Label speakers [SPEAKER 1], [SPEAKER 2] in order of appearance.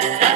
[SPEAKER 1] that.